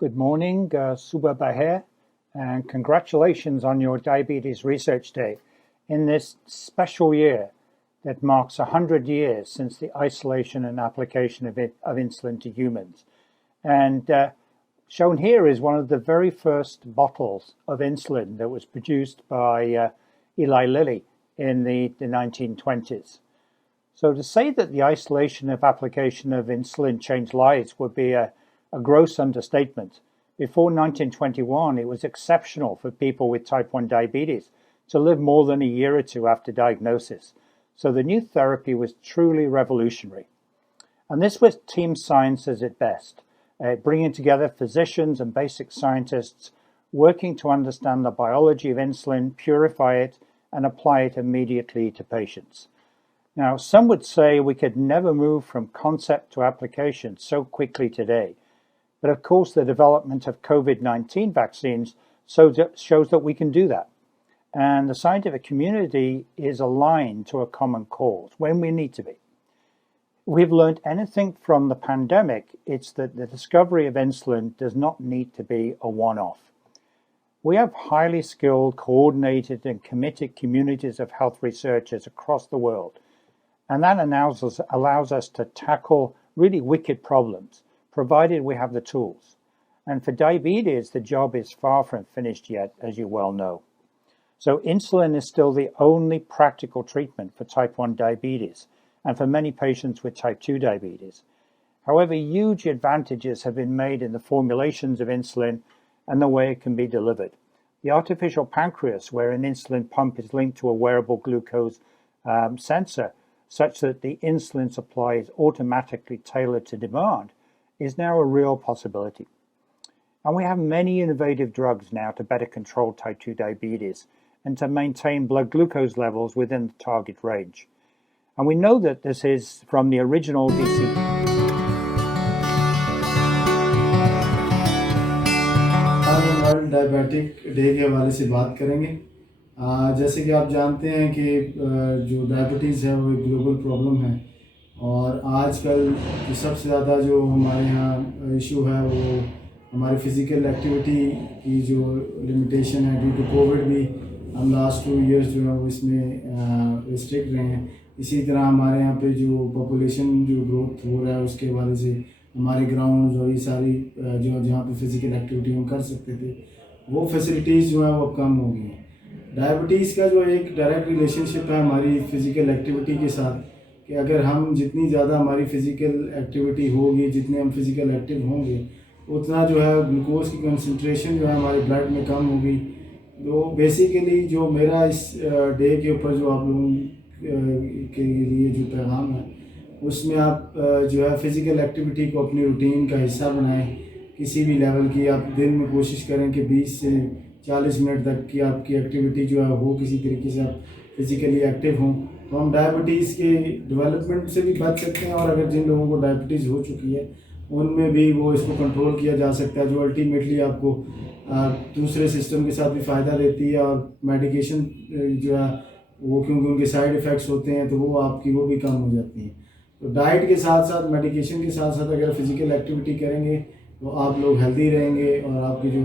Good morning, Subha Baher, and congratulations on your Diabetes Research Day in this special year that marks 100 years since the isolation and application of insulin to humans. And shown here is one of the very first bottles of insulin that was produced by Eli Lilly in the 1920s. So to say that the isolation of application of insulin changed lives would be a gross understatement. Before 1921, it was exceptional for people with type 1 diabetes to live more than a year or two after diagnosis. So the new therapy was truly revolutionary. And this was team science at its best, bringing together physicians and basic scientists working to understand the biology of insulin, purify it, and apply it immediately to patients. Now, some would say we could never move from concept to application so quickly today. But of course, the development of COVID-19 vaccines shows that we can do that. And the scientific community is aligned to a common cause when we need to be. If we've learned anything from the pandemic, it's that the discovery of insulin does not need to be a one-off. We have highly skilled, coordinated, and committed communities of health researchers across the world. And that allows us to tackle really wicked problems, provided we have the tools. And for diabetes, the job is far from finished yet, as you well know. So insulin is still the only practical treatment for type 1 diabetes and for many patients with type 2 diabetes. However, huge advantages have been made in the formulations of insulin and the way it can be delivered. The artificial pancreas, where an insulin pump is linked to a wearable glucose sensor, such that the insulin supply is automatically tailored to demand, is now a real possibility. And we have many innovative drugs now to better control type 2 diabetes and to maintain blood glucose levels within the target range. And we know that this is from the original DC. आज हम world diabetic day के हवाले से बात करेंगे। जैसे कि आप जानते हैं कि जो डायबिटीज़ है वो एक ग्लोबल प्रॉब्लम है और आजकल सबसे ज़्यादा जो हमारे यहाँ इशू है वो हमारी फ़िज़िकल एक्टिविटी की जो लिमिटेशन है ड्यू टू कोविड भी हम लास्ट 2 इयर्स जो है वो इसमें रिस्ट्रिक्ट रहे हैं। इसी तरह हमारे यहाँ पे जो पॉपुलेशन जो ग्रोथ हो रहा है उसके हवाले से हमारे ग्राउंड्स और ये सारी जो जहाँ पे फ़िज़िकल एक्टिविटी हम कर सकते थे वो फैसिलिटीज़ जो है वो अब कम हो गई हैं। डायबिटीज़ का जो एक डायरेक्ट रिलेशनशिप है हमारी फ़िज़िकल एक्टिविटी के साथ कि अगर हम जितनी ज़्यादा हमारी फ़िज़िकल एक्टिविटी होगी, जितने हम फ़िज़िकल एक्टिव होंगे, उतना जो है ग्लूकोज की कंसंट्रेशन जो है हमारे ब्लड में कम होगी। तो बेसिकली जो मेरा इस डे के ऊपर जो आप लोगों के लिए जो पैगाम है उसमें आप जो है फ़िज़िकल एक्टिविटी को अपनी रूटीन का हिस्सा बनाएं। किसी भी लेवल की आप दिन में कोशिश करें कि 20 से 40 मिनट तक की आपकी एक्टिविटी जो है वो किसी तरीके से आप फिज़िकली एक्टिव हों तो हम डायबिटीज़ के डेवलपमेंट से भी बच सकते हैं और अगर जिन लोगों को डायबिटीज़ हो चुकी है उनमें भी वो इसको कंट्रोल किया जा सकता है, जो अल्टीमेटली आपको दूसरे सिस्टम के साथ भी फ़ायदा देती है और मेडिकेशन जो है वो क्योंकि उनके साइड इफ़ेक्ट्स होते हैं तो वो आपकी वो भी कम हो जाती हैं। तो डाइट के साथ साथ मेडिकेशन के साथ साथ अगर फिज़िकल एक्टिविटी करेंगे तो आप लोग हेल्दी रहेंगे और आपकी जो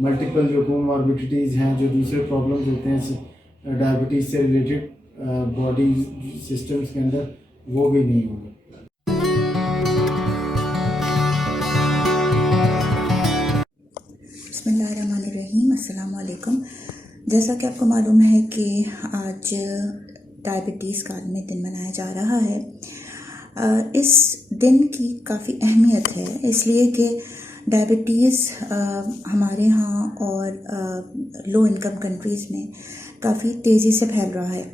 मल्टीपल जो कोमॉर्बिडिटीज़ हैं, जो दूसरे प्रॉब्लम्स होते हैं डायबिटीज़ से रिलेटेड बॉडी सिस्टम्स के अंदर, वो भी नहीं होंगे। बिस्मिल्लाहिर्रहमानिर्रहीम, अस्सलाम वालेकुम। जैसा कि आपको मालूम है कि आज डायबिटीज़ का आलमी दिन मनाया जा रहा है। इस दिन की काफ़ी अहमियत है इसलिए कि डायबिटीज़ हमारे यहाँ और लो इनकम कंट्रीज़ में काफ़ी तेज़ी से फैल रहा है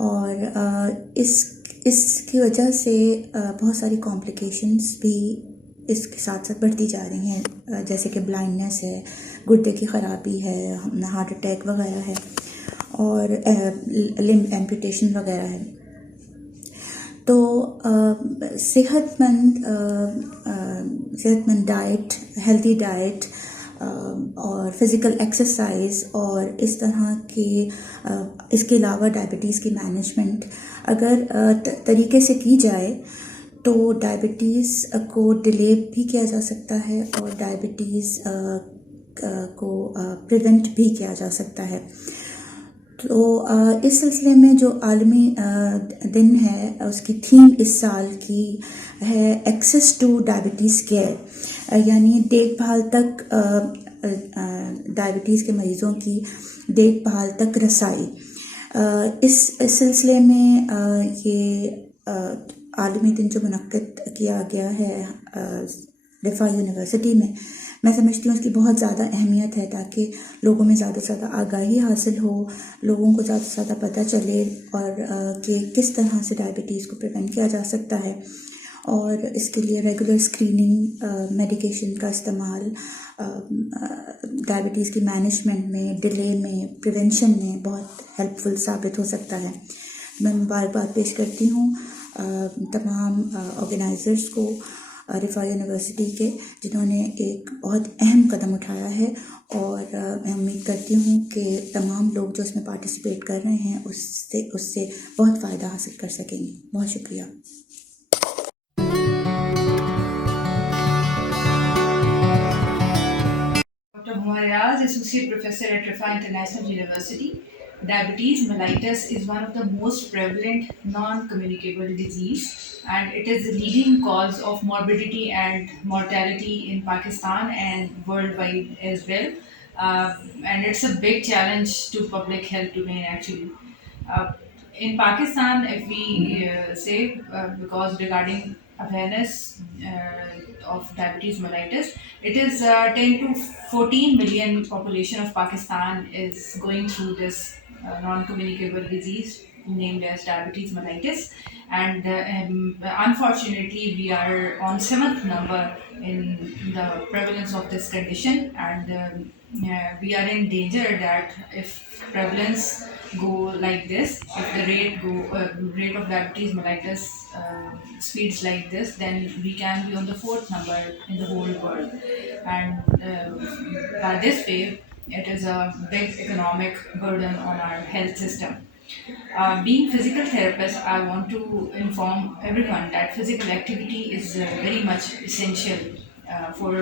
और इसकी वजह से बहुत सारी कॉम्प्लिकेशंस भी इसके साथ साथ बढ़ती जा रही हैं, जैसे कि ब्लाइंडनेस है, गुर्दे की ख़राबी है, हार्ट अटैक वगैरह है और लिम्ब एम्पुटेशन वगैरह है। तो सेहतमंद डाइट, हेल्दी डाइट और फिज़िकल एक्सरसाइज और इस तरह की इसके अलावा डायबिटीज़ की मैनेजमेंट अगर तरीके से की जाए تو ڈائبٹیز کو ڈیلے بھی کیا جا سکتا ہے اور ڈائبٹیز کو پریونٹ بھی کیا جا سکتا ہے. تو اس سلسلے میں جو عالمی دن ہے اس کی تھیم اس سال کی ہے ایکسیس ٹو ڈائبٹیز کیئر، یعنی دیکھ بھال تک ڈائبٹیز کے مریضوں کی دیکھ بھال تک رسائی. اس سلسلے میں یہ عالمی دن جو منعقد کیا گیا ہے رفاح یونیورسٹی میں سمجھتی ہوں اس کی بہت زیادہ اہمیت ہے تاکہ لوگوں میں زیادہ سے زیادہ آگاہی حاصل ہو، لوگوں کو زیادہ سے زیادہ پتہ چلے اور کہ کس طرح سے ڈائبٹیز کو پریونٹ کیا جا سکتا ہے. اور اس کے لیے ریگولر اسکریننگ، میڈیکیشن کا استعمال ڈائبٹیز کی مینجمنٹ میں، ڈیلے میں، پریونشن میں بہت ہیلپ فل ثابت ہو سکتا ہے. میں مبارکباد پیش کرتی ہوں تمام آرگنائزرز کو رفاح یونیورسٹی کے، جنہوں نے ایک بہت اہم قدم اٹھایا ہے، اور میں امید کرتی ہوں کہ تمام لوگ جو اس میں پارٹیسپیٹ کر رہے ہیں اس سے بہت فائدہ حاصل کر سکیں گے. بہت شکریہ. Dr. Humar Riaz, Associate Professor at Rifai International University. Diabetes mellitus is one of the most prevalent non-communicable disease, and it is the leading cause of morbidity and mortality in Pakistan and worldwide as well. And it's a big challenge to public health domain actually. In Pakistan, if we say, because regarding awareness of diabetes mellitus, it is 10 to 14 million population of Pakistan is going through this non-communicable disease named as diabetes mellitus, and unfortunately we are on 7th number in the prevalence of this condition, and we are in danger that if prevalence go like this, if the rate of diabetes mellitus speeds like this, then we can be on the 4th number in the whole world. And by this way, it is a big economic burden on our health system. Being physical therapist, I want to inform everyone that physical activity is very much essential for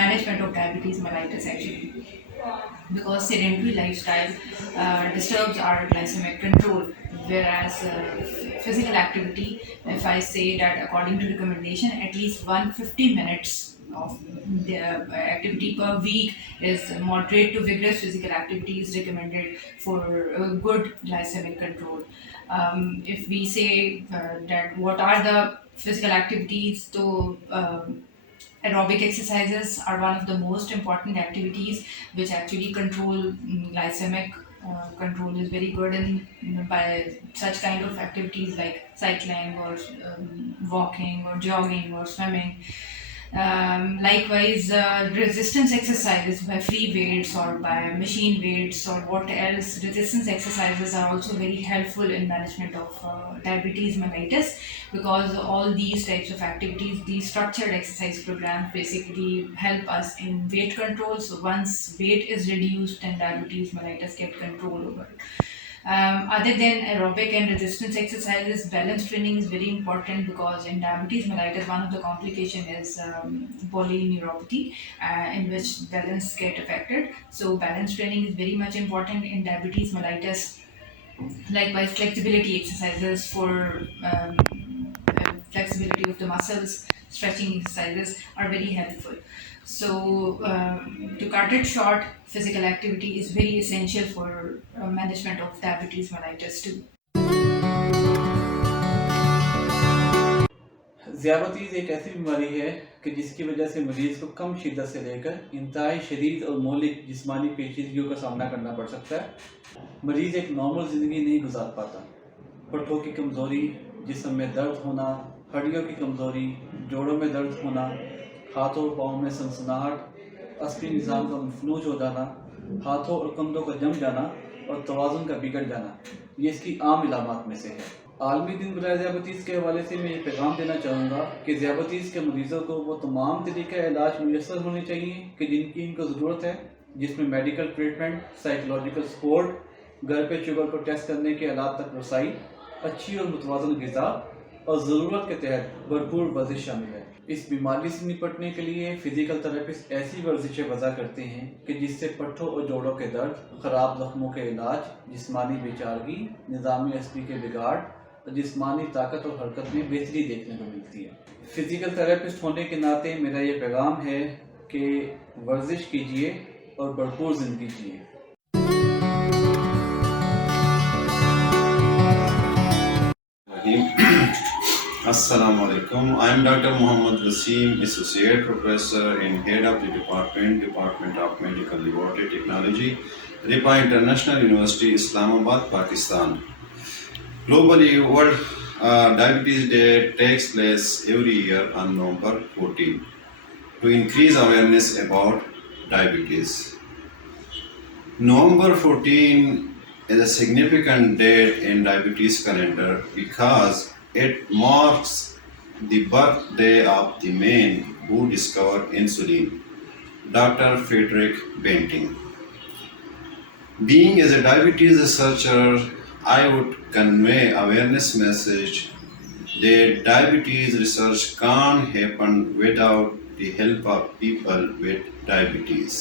management of diabetes mellitus actually, because sedentary lifestyle disturbs our glycemic control, whereas physical activity, if I say that according to recommendation, at least 150 minutes of the activity per week is moderate to vigorous physical activity is recommended for good glycemic control. If we say that what are the physical activities, so aerobic exercises are one of the most important activities which actually control glycemic control is very good, and by such kind of activities like cycling or walking or jogging or swimming. Likewise, resistance exercises by free weights or by machine weights or what else, resistance exercises are also very helpful in management of diabetes mellitus, because all these types of activities, these structured exercise programs basically help us in weight control. So once weight is reduced, then diabetes mellitus get control over it. Other than aerobic and resistance exercises, balance training is very important, because in diabetes mellitus one of the complication is polyneuropathy, in which balance get affected. So balance training is very much important in diabetes mellitus. Likewise, flexibility exercises for flexibility of the muscles, stretching exercises are very helpful. So to cut it short, physical activity is very essential for management of diabetes mellitus too. ذیابطیز ایک ایسی بیماری ہے کہ جس کی وجہ سے مریض کو کم شدت سے لے کر انتہائی شدید اور مہلک جسمانی پیچیدگیوں کا سامنا کرنا پڑ سکتا ہے. مریض ایک نارمل زندگی نہیں گزار پاتا. پٹھوں کی کمزوری، جسم میں درد ہونا، ہڈیوں کی کمزوری، جوڑوں میں درد ہونا، ہاتھوں اور پاؤں میں سنسناہٹ، عصبی نظام کا مفلوج ہو جانا، ہاتھوں اور کندھوں کا جم جانا اور توازن کا بگڑ جانا، یہ اس کی عام علامات میں سے ہے. عالمی دن برائے ذیابطیز کے حوالے سے میں یہ پیغام دینا چاہوں گا کہ ذیابطیز کے مریضوں کو وہ تمام طریقہ علاج میسر ہونے چاہیے کہ جن کی ان کو ضرورت ہے، جس میں میڈیکل ٹریٹمنٹ، سائیکولوجیکل سپورٹ، گھر پہ شوگر کو ٹیسٹ کرنے کے آلات تک رسائی، اچھی اور متوازن غذا، اور ضرورت کے تحت بھرپور ورزش شامل ہے۔ اس بیماری سے نپٹنے کے لیے فزیکل تھراپسٹ ایسی ورزشیں وضع کرتے ہیں کہ جس سے پٹھوں اور جوڑوں کے درد، خراب زخموں کے علاج، جسمانی بے چارگی، نظامی عصبی کے بگاڑ اور جسمانی طاقت اور حرکت میں بہتری دیکھنے کو ملتی ہے۔ فزیکل تھراپسٹ ہونے کے ناطے میرا یہ پیغام ہے کہ ورزش کیجیے اور بھرپور زندگی جیے۔ Assalamu alaikum. I am Dr. Muhammad Wasim, Associate Professor and Head of the Department of Medical Laboratory Technology, RIPA International University, Islamabad, Pakistan. Globally, World Diabetes Day takes place every year on November 14 to increase awareness about diabetes. November 14 is a significant date in diabetes calendar because it marks the birthday of the man who discovered insulin, Dr. Friedrich Banting. Being as a diabetes researcher, I would convey awareness message that diabetes research can't happen without the help of people with diabetes.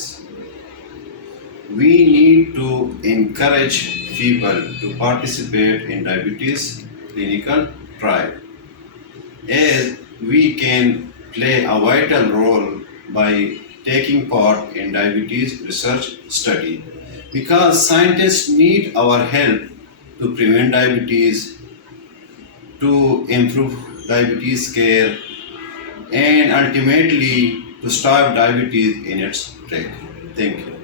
We need to encourage people to participate in diabetes clinical trial, as we can play a vital role by taking part in diabetes research study, because scientists need our help to prevent diabetes, to improve diabetes care, and ultimately to stop diabetes in its track. Thank you.